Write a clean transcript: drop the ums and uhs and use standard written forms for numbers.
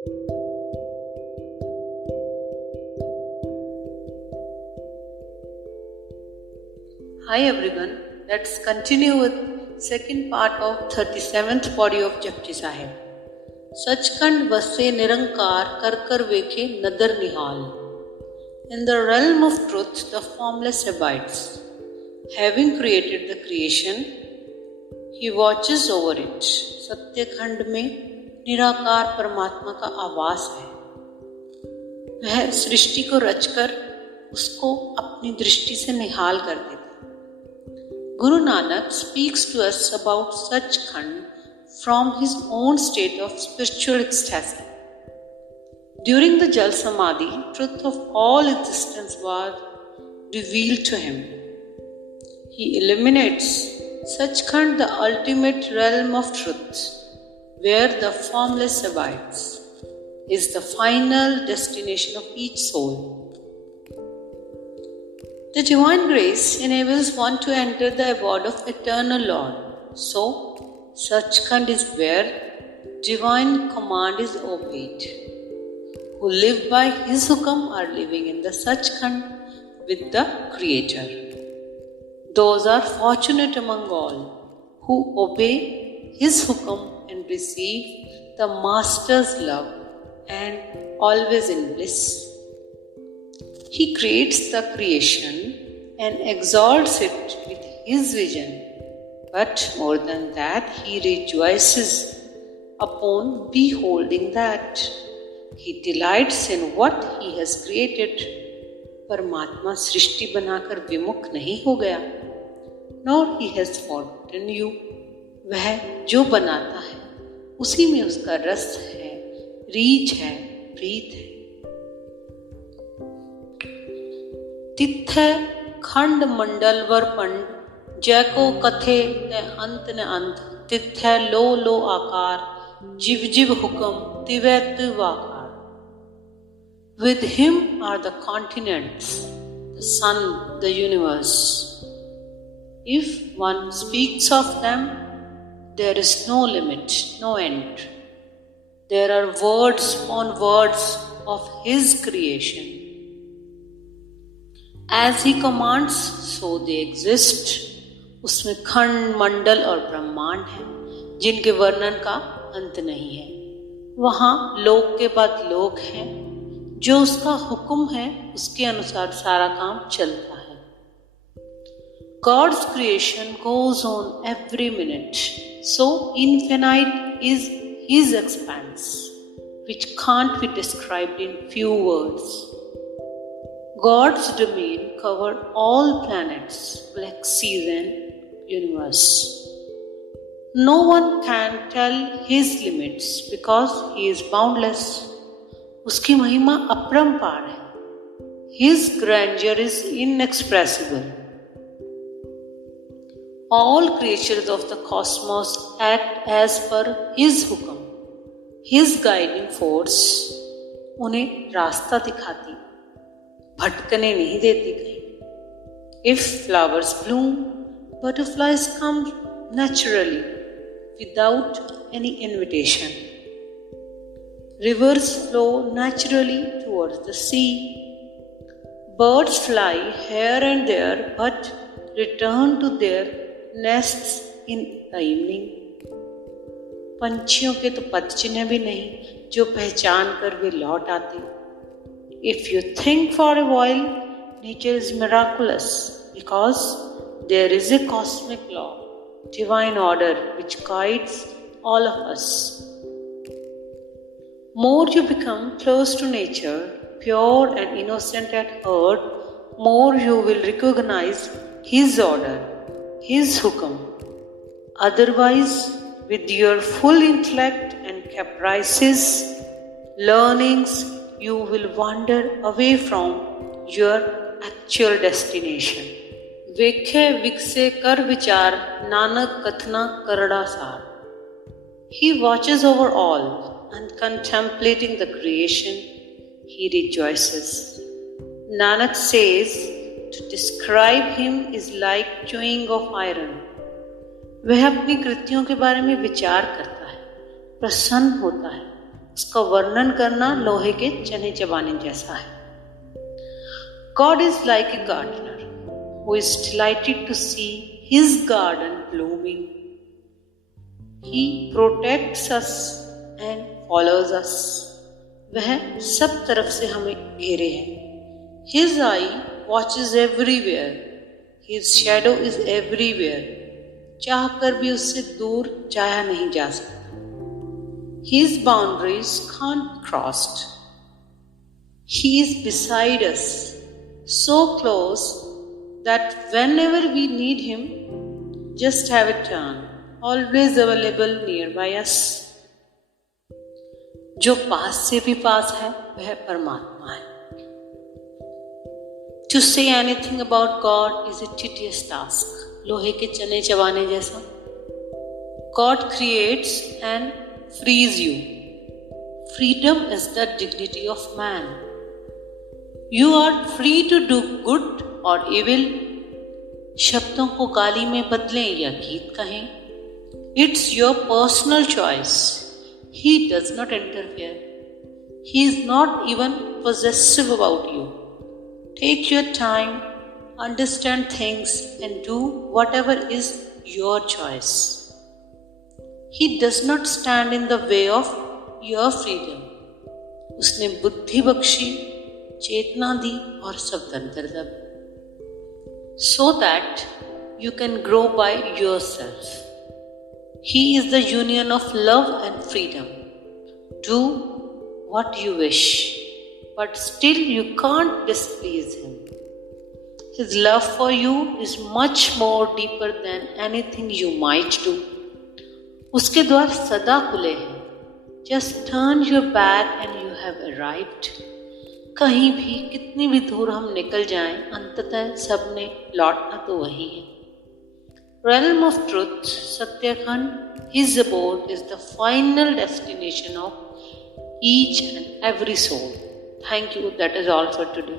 Hi everyone, let's continue with second part of 37th body of Japji Sahib. Sachkhand vase nirankar kar kar vekhe nadar nihal. In the realm of truth, the formless abides. Having created the creation, he watches over it. सत्यखंड में निराकार परमात्मा का आवास है. वह सृष्टि को रचकर उसको अपनी दृष्टि से निहाल कर देता. Guru Nanak speaks to us about Sachkhand from his own state of spiritual ecstasy. During the Jal Samadhi, truth of all existence was revealed to him. He illuminates Sachkhand, the ultimate realm of truth, where the formless abides, is the final destination of each soul. The divine grace enables one to enter the abode of eternal Lord. So, Sachkhand is where divine command is obeyed. Who live by his hukam are living in the Sachkhand with the Creator. Those are fortunate among all who obey his hukam and receive the Master's love and always in bliss. He creates the creation and exalts it with his vision. But more than that, he rejoices upon beholding that. He delights in what he has created. परमात्मा सृष्टि बनाकर विमुख नहीं हो गया. Nor he has forgotten you. वह जो बनाता है उसी में उसका रस है, रीच है, प्रीत है. तिथै खंड मंडल वर पंड जैको कथे न अंत न अंत. तिथै लो लो आकार जिव जिव हुकम तिवै तिव आकार. With him are the continents, the sun, the universe. If one speaks of them, there is no limit, no end. There are words upon words of his creation. As he commands, so they exist. उसमें खंड मंडल और ब्रह्मांड है जिनके वर्णन का अंत नहीं है. वहाँ लोक के बाद लोक है. जो उसका हुक्म है उसके अनुसार सारा काम चलता है. God's creation goes on every minute. So infinite is his expanse, which can't be described in few words. God's domain covered all planets, galaxies and universe. No one can tell his limits because he is boundless. उसकी महिमा अपरंपार है. His grandeur is inexpressible. All creatures of the cosmos act as per his hukam. His guiding force उन्हें रास्ता दिखाती, भटकने नहीं देती कहीं. If flowers bloom, butterflies come naturally without any invitation. Rivers flow naturally towards the sea. Birds fly here and there but return to their nests in the evening. पंछियों के तो पद चिन्ह भी नहीं जो पहचान कर वे लौट आते. If you think for a while, nature is miraculous because there is a cosmic law, divine order which guides all of us. More you become close to nature, pure and innocent at heart, more you will recognize his order, his hukam. Otherwise, with your full intellect and caprices, learnings, you will wander away from your actual destination. वेखे विकसे कर विचार नानक कथना करड़ा सार. He watches over all and contemplating the creation, he rejoices. Nanak says, to describe him is like chewing of iron. वह अपनी कृतियों के बारे में विचार करता है, प्रसन्न होता है, उसका वर्णन करना लोहे के चने चबाने जैसा है। God is like a gardener who is delighted to see his garden blooming. He protects us and follows us. वह सब तरफ से हमें घेरे है। His eye watches everywhere. His shadow is everywhere. चाह कर भी उससे दूर जाया नहीं जा सकता। His boundaries can't be crossed. He is beside us, so close that whenever we need him, just have a turn. Always available nearby us. जो पास से भी पास है वह परमात्मा है। To say anything about God is a tedious task. लोहे के चने चबाने जैसा। God creates and frees you. Freedom is the dignity of man. You are free to do good or evil. शब्दों को गाली में बदलें या गीत कहें। It's your personal choice. He does not interfere. He is not even possessive about you. Take your time, understand things, and do whatever is your choice. He does not stand in the way of your freedom. उसने बुद्धि बख्शी, चेतना दी और स्वतंत्रता दी, so that you can grow by yourself. He is the union of love and freedom. Do what you wish, but still you can't displease him. His love for you is much more deeper than anything you might do. उसके द्वार सदा खुले हैं. Just turn your back and you have arrived. कहीं भी कितनी भी दूर हम निकल जाएं, अंततः सबने लौटना तो वही है. Realm of truth, Satyakand, his abode is the final destination of each and every soul. Thank you. That is all for today.